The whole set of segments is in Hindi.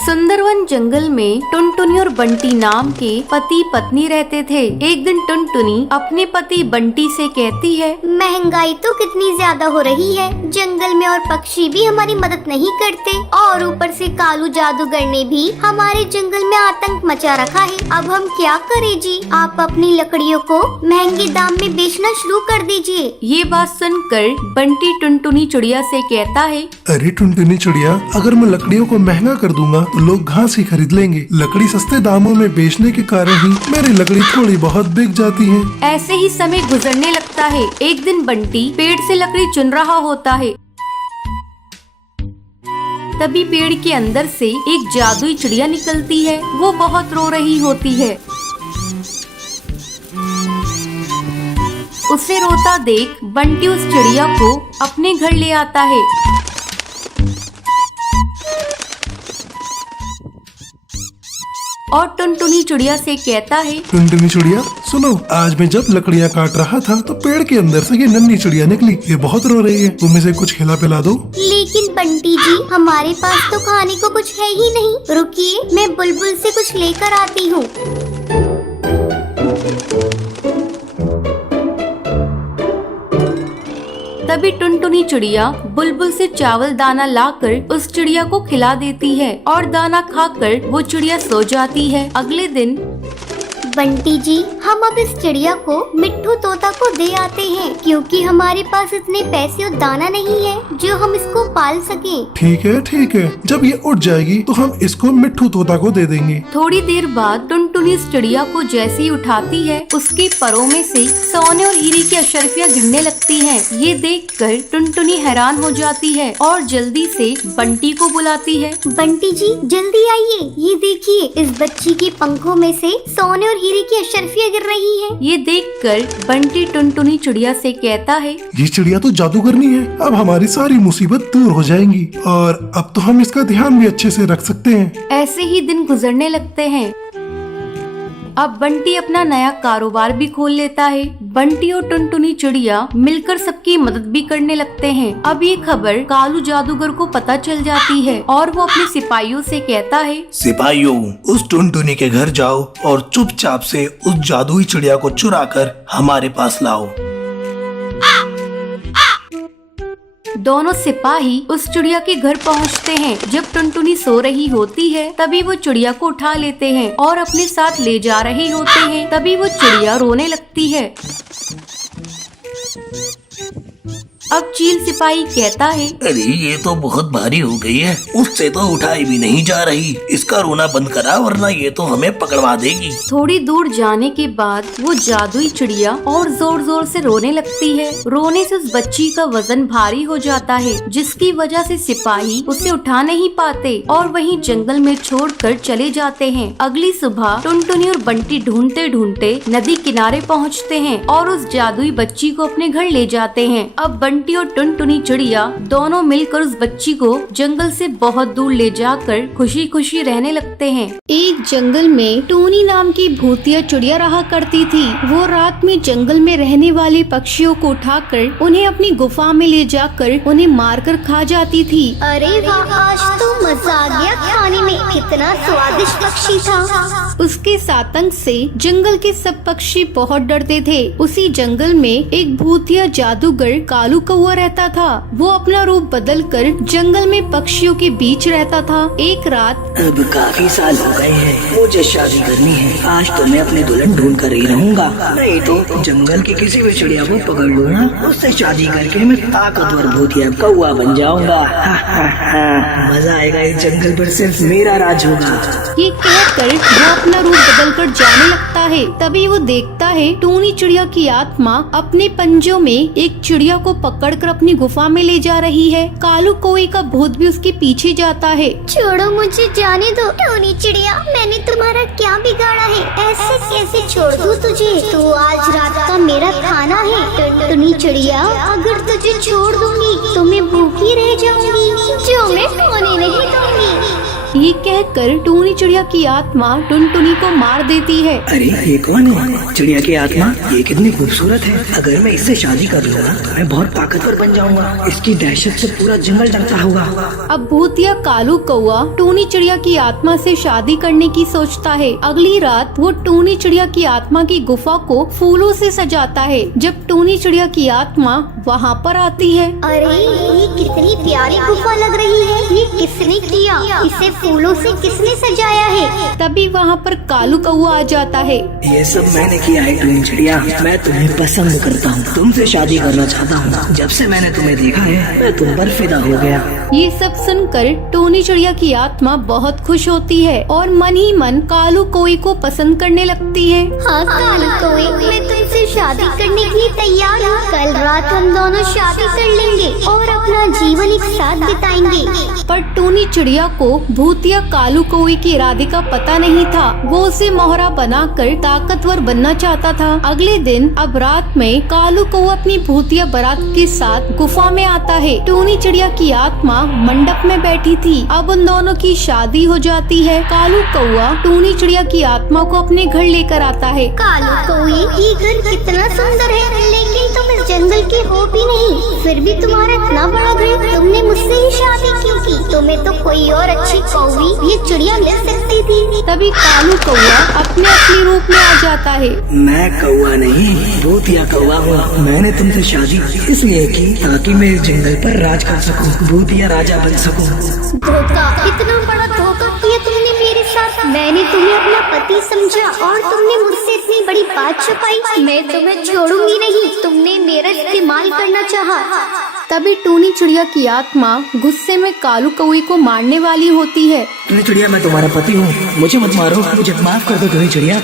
सुंदरवन जंगल में टुनटुनी और बंटी नाम के पति पत्नी रहते थे। एक दिन टुनटुनी अपने पति बंटी से कहती है, महंगाई तो कितनी ज्यादा हो रही है, जंगल में और पक्षी भी हमारी मदद नहीं करते और ऊपर से कालू जादूगर ने भी हमारे जंगल में आतंक मचा रखा है। अब हम क्या करें जी? आप अपनी लकड़ियों को महंगे दाम में बेचना शुरू कर दीजिए। ये बात सुनकर बंटी टुनटुनी चिड़िया से कहता है, अरे टुनटुनी चिड़िया, अगर मैं लकड़ियों को महंगा कर दूंगा तो लोग घास ही खरीद लेंगे। लकड़ी सस्ते दामों में बेचने के कारण ही मेरी लकड़ी थोड़ी बहुत बिक जाती है। ऐसे ही समय गुजरने लगता है। एक दिन बंटी पेड़ से लकड़ी चुन रहा होता है। तभी पेड़ के अंदर से एक जादुई चिड़िया निकलती है। वो बहुत रो रही होती है। उसे रोता देख बंटी उस चिड़िया को अपने घर ले आता है। और टुनटुनी चिड़िया से कहता है, टुनटुनी चिड़िया सुनो, आज मैं जब लकड़ियाँ काट रहा था तो पेड़ के अंदर से ये नन्ही चिड़िया निकली। ये बहुत रो रही है, तुम इसे कुछ खिला पिला दो। लेकिन बंटी जी, हमारे पास तो खाने को कुछ है ही नहीं। रुकिए, मैं बुलबुल से कुछ लेकर आती हूँ। तभी टुनटुनी चिड़िया बुलबुल से चावल दाना लाकर उस चिड़िया को खिला देती है और दाना खाकर वो चिड़िया सो जाती है। अगले दिन बंटी जी, हम अब इस चिड़िया को मिट्ठू तोता को दे आते हैं, क्योंकि हमारे पास इतने पैसे और दाना नहीं है जो हम इसको पाल सकें। ठीक है, जब ये उठ जाएगी तो हम इसको मिट्ठू तोता को दे देंगे। थोड़ी देर बाद टुनटुनी इस चिड़िया को जैसे ही उठाती है, उसके परों में से सोने और हीरे की अशर्फियाँ गिरने लगती हैं। ये देखकर टुनटुनी हैरान हो जाती है और जल्दी से बंटी को बुलाती है। बंटी जी, जल्दी आइए, ये देखिए, इस बच्ची के पंखों में से सोने और हीरे की अशर्फियाँ गिर रही हैं। ये देखकर बंटी टुनटुनी चिड़िया से कहता है, ये चिड़िया तो जादूगरनी है। अब हमारी सारी मुसीबत दूर हो जाएंगी और अब तो हम इसका ध्यान भी अच्छे से रख सकते हैं। ऐसे ही दिन गुजरने लगते हैं। अब बंटी अपना नया कारोबार भी खोल लेता है। बंटी और टुनटुनी चिड़िया मिलकर सबकी मदद भी करने लगते हैं। अब ये खबर कालू जादूगर को पता चल जाती है और वो अपने सिपाहियों से कहता है, सिपाहियों, उस टुनटुनी के घर जाओ और चुपचाप से उस जादुई चिड़िया को चुरा कर हमारे पास लाओ। दोनों सिपाही उस चिड़िया के घर पहुंचते हैं। जब टुनटुनी सो रही होती है तभी वो चिड़िया को उठा लेते हैं और अपने साथ ले जा रहे होते हैं। तभी वो चिड़िया रोने लगती है। अब चील सिपाही कहता है, अरे ये तो बहुत भारी हो गई है, उससे तो उठाई भी नहीं जा रही। इसका रोना बंद करा, वरना ये तो हमें पकड़वा देगी। थोड़ी दूर जाने के बाद वो जादुई चिड़िया और जोर जोर से रोने लगती है। रोने से उस बच्ची का वजन भारी हो जाता है, जिसकी वजह से सिपाही उसे उठा नहीं पाते और वहीं जंगल में छोड़कर चले जाते हैं। अगली सुबह टुनटुनी और बंटी ढूंढते ढूंढते नदी किनारे पहुँचते हैं और उस जादुई बच्ची को अपने घर ले जाते हैं। अब बंटी और टुनटुनी चिड़िया दोनों मिलकर उस बच्ची को जंगल से बहुत दूर ले जाकर खुशी खुशी रहने लगते हैं। एक जंगल में टूनी नाम की भूतिया चिड़िया रहा करती थी। वो रात में जंगल में रहने वाले पक्षियों को उठाकर उन्हें अपनी गुफा में ले जाकर उन्हें मारकर खा जाती थी। अरे वाह, आज तो मजा आ गया खाने में, कितना स्वादिष्ट पक्षी था। उसके आतंक से जंगल के सब पक्षी बहुत डरते थे। उसी जंगल में एक भूतिया जादूगर कालू कौआ रहता था। वो अपना रूप बदलकर जंगल में पक्षियों के बीच रहता था। एक रात, अब काफी साल हो गए हैं, मुझे शादी करनी है। आज तो मैं अपनी दुल्हन ढूंढ कर ही रहूंगा, नहीं तो जंगल की किसी भी चिड़िया को पकड़ लूंगा, उससे शादी करके मैं ताकतवर भूतिया कौआ बन जाऊंगा। मजा आएगा, इस जंगल पर सिर्फ मेरा राज होगा। ये कहकर वो अपना रूप बदलकर जाने लगता है। तभी वो देखता है टूनी चिड़िया की आत्मा अपने पंजों में एक चिड़िया को पकड़कर अपनी गुफा में ले जा रही है। कालू कौवे का भूत भी उसके पीछे जाता है। छोड़ो मुझे, जाने दो। टूनी चिड़िया, मैंने तुम्हारा क्या बिगाड़ा है? ऐसे कैसे छोड़ दूं तुझे? तू आज रात का मेरा खाना है। टूनी चिड़िया, अगर तुझे छोड़ दूंगी तो मैं भूखी रह जाऊंगी, जो मैं होने नहीं दूंगी। ये कहकर टूनी चिड़िया की आत्मा टुनटुनी को मार देती है। अरे ये कौन है? चिड़िया की आत्मा, ये कितनी खूबसूरत है। अगर मैं इससे शादी कर लूँगा तो मैं बहुत ताकतवर बन जाऊंगा। इसकी दहशत से पूरा जंगल डरता होगा। अब भूतिया कालू कौआ टूनी चिड़िया की आत्मा से शादी करने की सोचता है। अगली रात वो टूनी चिड़िया की आत्मा की गुफा को फूलों से सजाता है। जब टूनी चिड़िया की आत्मा वहाँ पर आती है, अरे ये कितनी प्यारी गुफा लग रही है। ये किसने किया? इसे फूलों से किसने सजाया है? तभी वहाँ पर कालू कौआ आ जाता है। ये सब मैंने किया है टूनी चिड़िया। मैं तुम्हें पसंद करता हूँ, तुमसे शादी करना चाहता हूँ। जब से मैंने तुम्हें देखा है मैं तुम पर फिदा हो गया। ये सब सुनकर टूनी चिड़िया की आत्मा बहुत खुश होती है और मन ही मन कालू कौए को पसंद करने लगती है। हाँ कालू कौए, मैं तुमसे शादी करने के लिए तैयार हूँ। कल रात हम दोनों शादी कर लेंगे और अपना जीवन एक साथ बिताएंगे। पर टूनी चिड़िया को भूतिया कालू कौए के इरादे का पता नहीं था। वो उसे मोहरा बनाकर ताकतवर बनना चाहता था। अगले दिन अब रात में कालू कौआ अपनी भूतिया बारात के साथ गुफा में आता है। टूनी चिड़िया की आत्मा मंडप में बैठी थी। अब उन दोनों की शादी हो जाती है। कालू कौआ टूनी चिड़िया की आत्मा को अपने घर लेकर आता है। कालू कौए, ये घर कितना सुंदर है, लेकिन तुम इस जंगल के हो भी नहीं, फिर भी तुम्हारा इतना बड़ा घर। तुमने मुझसे ही शादी क्यों की? तुम्हें तो कोई और अच्छी कौवी, ये चिड़िया मिल सकती थी। तभी कालू कौआ अपने असली रूप में आ जाता है। मैं कौआ नहीं, भूतिया कौआ हूँ। मैंने तुमसे शादी इसलिए की ताकि मैं इस जंगल पर राज कर सकूं, भूतिया राजा बन सकूं। धोखा, इतना बड़ा धोखा किया तुमने मेरे साथ। मैंने तुम्हें अपना पति समझा और तुमने मुझसे इतनी बड़ी बात छुपाई। मैं तुम्हें छोड़ूंगी नहीं। तुमने मेरा इस्तेमाल करना चाहा। तभी टूनी चिड़िया की आत्मा गुस्से में कालू कौए को मारने वाली होती है। टूनी चिड़िया, मैं तुम्हारा पति हूँ, मुझे मत मारो, मुझे माफ कर दो टूनी चिड़िया।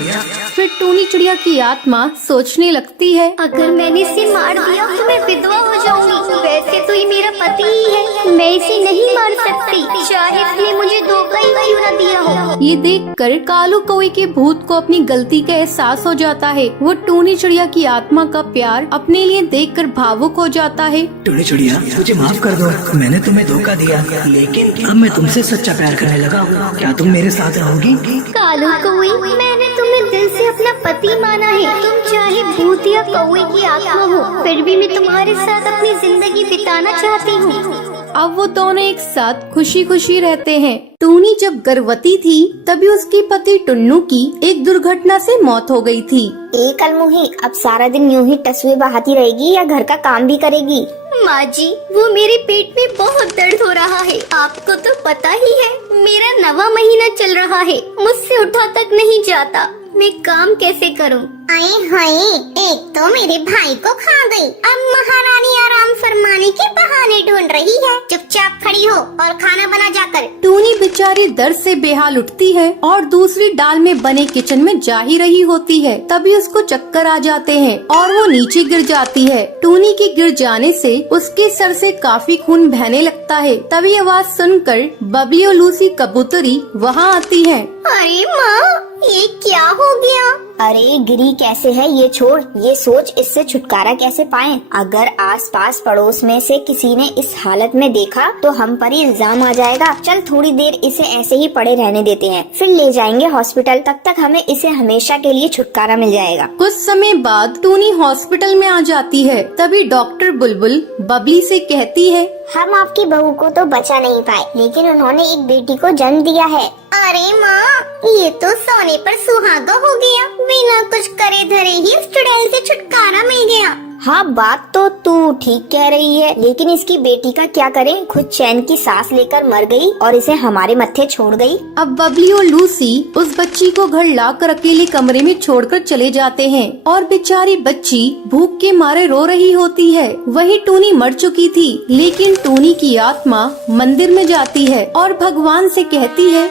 फिर टूनी चिड़िया की आत्मा सोचने लगती है, अगर मैंने इसे मार दिया तो मैं विधवा हो जाऊंगी। वैसे तो ये मेरा पति ही है, मैं इसे नहीं मार सकती, चाहे इसने मुझे धोखा ही क्यों न दिया हो। ये देखकर कालू कौए के भूत को अपनी गलती का एहसास हो जाता है। वो टूनी चिड़िया की आत्मा का प्यार अपने लिए देखकर भावुक हो जाता है। टूनी चिड़िया, मुझे माफ कर दो, मैंने तुम्हें धोखा दिया, लेकिन अब मैं तुमसे सच्चा प्यार करने लगा हूँ। क्या तुम मेरे साथ रहोगी? कालू कौए, मैंने तुम्हें दिल से अपना पति माना है। तुम चाहे भूत या कौए की आत्मा हो, फिर भी मैं तुम्हारे साथ अपनी जिंदगी बिताना चाहती हूँ। अब वो दोनों एक साथ खुशी खुशी रहते हैं। टूनी जब गर्भवती थी तभी उसके पति टुन्नू की एक दुर्घटना से मौत हो गई थी। एक अलमुही अब सारा दिन यूं ही टसवे बहाती रहेगी या घर का काम भी करेगी? माँ जी, वो मेरे पेट में बहुत दर्द हो रहा है। आपको तो पता ही है, मेरा 9वां महीना चल रहा है, मुझसे उठा तक नहीं जाता। मैं काम कैसे करूं? आए हाय, एक तो मेरे भाई को खा गई, अब महारानी आराम फरमाने के बहाने ढूंढ रही है। चुपचाप खड़ी हो और खाना बना जाकर। टूनी बेचारी दर्द से बेहाल उठती है और दूसरी डाल में बने किचन में जा ही रही होती है। तभी उसको चक्कर आ जाते हैं और वो नीचे गिर जाती है। टूनी के गिर जाने से उसके सर से काफी खून बहने लगता है। तभी आवाज सुनकर बबली और लूसी कबूतरी वहाँ आती है। अरे माँ, ये क्या हो गया? अरे गिरी कैसे है ये छोड़, ये सोच इससे छुटकारा कैसे पाएं। अगर आसपास पड़ोस में से किसी ने इस हालत में देखा तो हम पर ही इल्जाम आ जाएगा। चल थोड़ी देर इसे ऐसे ही पड़े रहने देते हैं, फिर ले जाएंगे हॉस्पिटल। तक हमें इसे हमेशा के लिए छुटकारा मिल जाएगा। कुछ समय बाद टूनी हॉस्पिटल में आ जाती है। तभी डॉक्टर बुलबुल बबली से कहती है, हम आपकी बहू को तो बचा नहीं पाए, लेकिन उन्होंने एक बेटी को जन्म दिया है। अरे माँ, ये तो सोने पर सुहागा हो गया। बिना कुछ करे धरे ही इस चुड़ैल से छुटकारा मिल गया। हाँ, बात तो तू ठीक कह रही है, लेकिन इसकी बेटी का क्या करें? खुद चैन की सांस लेकर मर गई और इसे हमारे मत्थे छोड़ गई। अब बबली और लूसी उस बच्ची को घर लाकर अकेले कमरे में छोड़कर चले जाते हैं और बेचारी बच्ची भूख के मारे रो रही होती है। वही टूनी मर चुकी थी, लेकिन टूनी की आत्मा मंदिर में जाती है और भगवान से कहती है,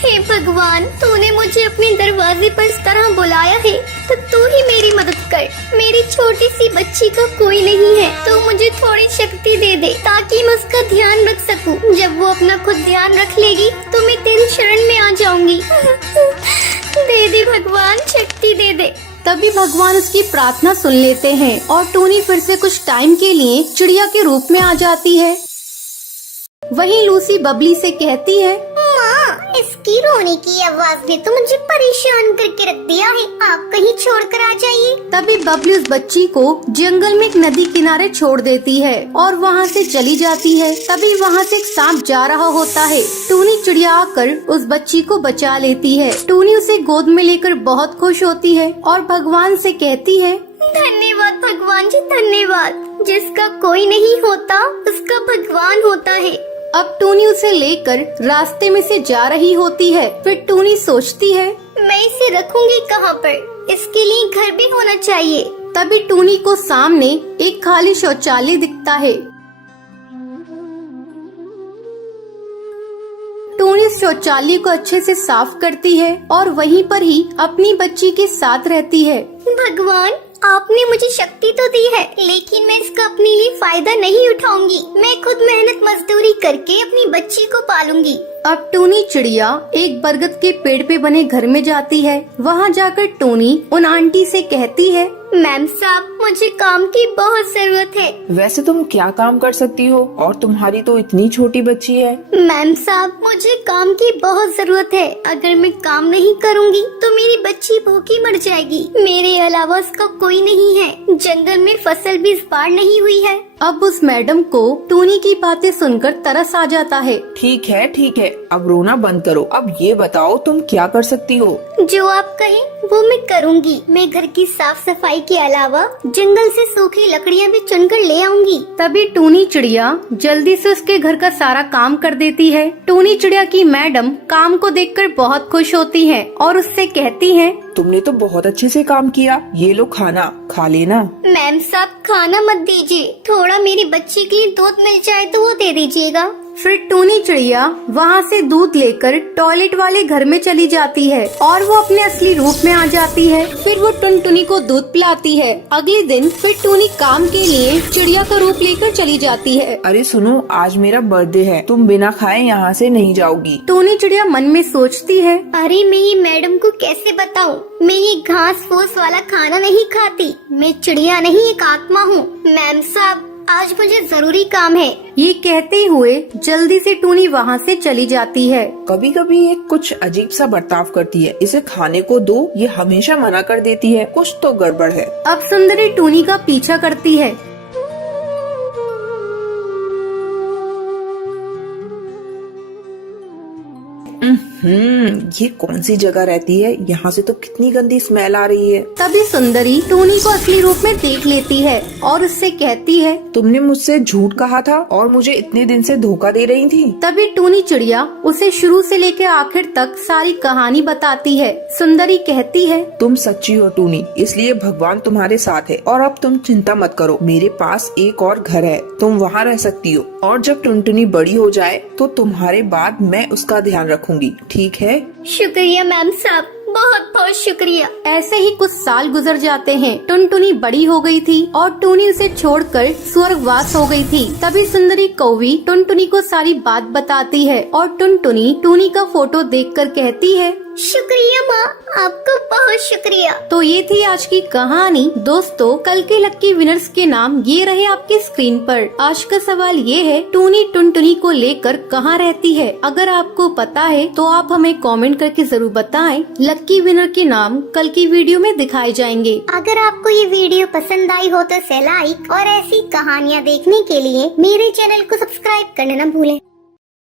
हे भगवान, तूने मुझे अपने दरवाजे पर इस तरह बुलाया है तो तू ही मेरी मदद कर। मेरी छोटी सी बच्ची का कोई नहीं है, तो मुझे थोड़ी शक्ति दे दे ताकि मैं उसका ध्यान रख सकूं। जब वो अपना खुद ध्यान रख लेगी तो मैं तेरी शरण में आ जाऊंगी। दे दे भगवान, शक्ति दे दे। तभी भगवान उसकी प्रार्थना सुन लेते हैं और टूनी फिर से कुछ टाइम के लिए चिड़िया के रूप में आ जाती है। वहीं लूसी बबली से कहती है, माँ, इसकी रोने की आवाज ने तो मुझे परेशान करके रख दिया है। आप कहीं छोड़ कर आ जाइए। तभी बबली उस बच्ची को जंगल में एक नदी किनारे छोड़ देती है और वहाँ से चली जाती है। तभी वहाँ से एक सांप जा रहा होता है। टूनी चिड़िया आकर उस बच्ची को बचा लेती है। टूनी उसे गोद में लेकर बहुत खुश होती है और भगवान से कहती है, धन्यवाद भगवान जी, धन्यवाद। जिसका कोई नहीं होता उसका भगवान होता है। अब टूनी उसे लेकर रास्ते में से जा रही होती है। फिर टूनी सोचती है, मैं इसे रखूंगी कहाँ पर? इसके लिए घर भी होना चाहिए। तभी टूनी को सामने एक खाली शौचालय दिखता है। टूनी इस शौचालय को अच्छे से साफ करती है और वहीं पर ही अपनी बच्ची के साथ रहती है। भगवान, आपने मुझे शक्ति तो दी है, लेकिन मैं इसका अपने लिए फायदा नहीं उठाऊंगी। मैं खुद मेहनत मजदूरी करके अपनी बच्ची को पालूंगी। अब टूनी चिड़िया एक बरगद के पेड़ पे बने घर में जाती है। वहाँ जाकर टूनी उन आंटी से कहती है, मैम साहब, मुझे काम की बहुत जरूरत है। वैसे तुम क्या काम कर सकती हो? और तुम्हारी तो इतनी छोटी बच्ची है। मैम साहब, मुझे काम की बहुत जरूरत है। अगर मैं काम नहीं करूंगी तो मेरी बच्ची भूखी मर जाएगी। मेरे अलावा उसका कोई नहीं है। जंगल में फसल भी इस बार नहीं हुई है। अब उस मैडम को टूनी की बातें सुनकर तरस आ जाता है। ठीक है ठीक है, अब रोना बंद करो। अब ये बताओ तुम क्या कर सकती हो? जो आप कहें वो मैं करूंगी। मैं घर की साफ सफाई के अलावा जंगल से सूखी लकड़ियाँ भी चुनकर ले आऊंगी। तभी टूनी चिड़िया जल्दी से उसके घर का सारा काम कर देती है। टूनी चिड़िया की मैडम काम को देखकर बहुत खुश होती है और उससे कहती है, तुमने तो बहुत अच्छे से काम किया। ये लो खाना खा लेना। मैम साहब, खाना मत दीजिए। थोड़ा मेरी बच्ची के लिए दूध मिल जाए तो वो दे दीजिएगा। फिर टूनी चिड़िया वहाँ से दूध लेकर टॉयलेट वाले घर में चली जाती है और वो अपने असली रूप में आ जाती है। फिर वो टुनटुनी को दूध पिलाती है। अगले दिन फिर टूनी काम के लिए चिड़िया का रूप लेकर चली जाती है। अरे सुनो, आज मेरा बर्थडे है, तुम बिना खाए यहाँ से नहीं जाओगी। टूनी चिड़िया मन में सोचती है, अरे मैं ये मैडम को कैसे बताऊं? मैं ये घास फूस वाला खाना नहीं खाती। मैं चिड़िया नहीं, एक आत्मा हूँ। मैम साहब, आज मुझे जरूरी काम है। ये कहते हुए जल्दी से टूनी वहाँ से चली जाती है। कभी कभी ये कुछ अजीब सा बर्ताव करती है। इसे खाने को दो, ये हमेशा मना कर देती है। कुछ तो गड़बड़ है। अब सुंदरी टूनी का पीछा करती है। ये कौन सी जगह रहती है? यहाँ से तो कितनी गंदी स्मेल आ रही है। तभी सुंदरी टूनी को असली रूप में देख लेती है और उससे कहती है, तुमने मुझसे झूठ कहा था और मुझे इतने दिन से धोखा दे रही थी। तभी टूनी चिड़िया उसे शुरू से लेकर आखिर तक सारी कहानी बताती है। सुंदरी कहती है, तुम सच्ची हो टूनी, इसलिए भगवान तुम्हारे साथ है। और अब तुम चिंता मत करो, मेरे पास एक और घर है, तुम वहाँ रह सकती हो। और जब टुनटुनी बड़ी हो जाए तो तुम्हारे बाद मैं उसका ध्यान रखूंगी, ठीक है? शुक्रिया मैम साहब, बहुत बहुत शुक्रिया। ऐसे ही कुछ साल गुजर जाते हैं। टुनटुनी बड़ी हो गई थी और टूनी उसे छोड़कर स्वर्गवास हो गई थी। तभी सुंदरी कौवी टुनटुनी को सारी बात बताती है और टुनटुनी टूनी का फोटो देखकर कहती है, शुक्रिया माँ, आपका बहुत शुक्रिया। तो ये थी आज की कहानी। दोस्तों, कल के लक्की विनर्स के नाम ये रहे आपके स्क्रीन पर। आज का सवाल ये है, टूनी टुनटुनी को लेकर कहाँ रहती है? अगर आपको पता है तो आप हमें कमेंट करके जरूर बताएं। लक्की विनर के नाम कल की वीडियो में दिखाए जाएंगे। अगर आपको ये वीडियो पसंद आई हो तो लाइक और ऐसी कहानियाँ देखने के लिए मेरे चैनल को सब्सक्राइब करना न भूलें।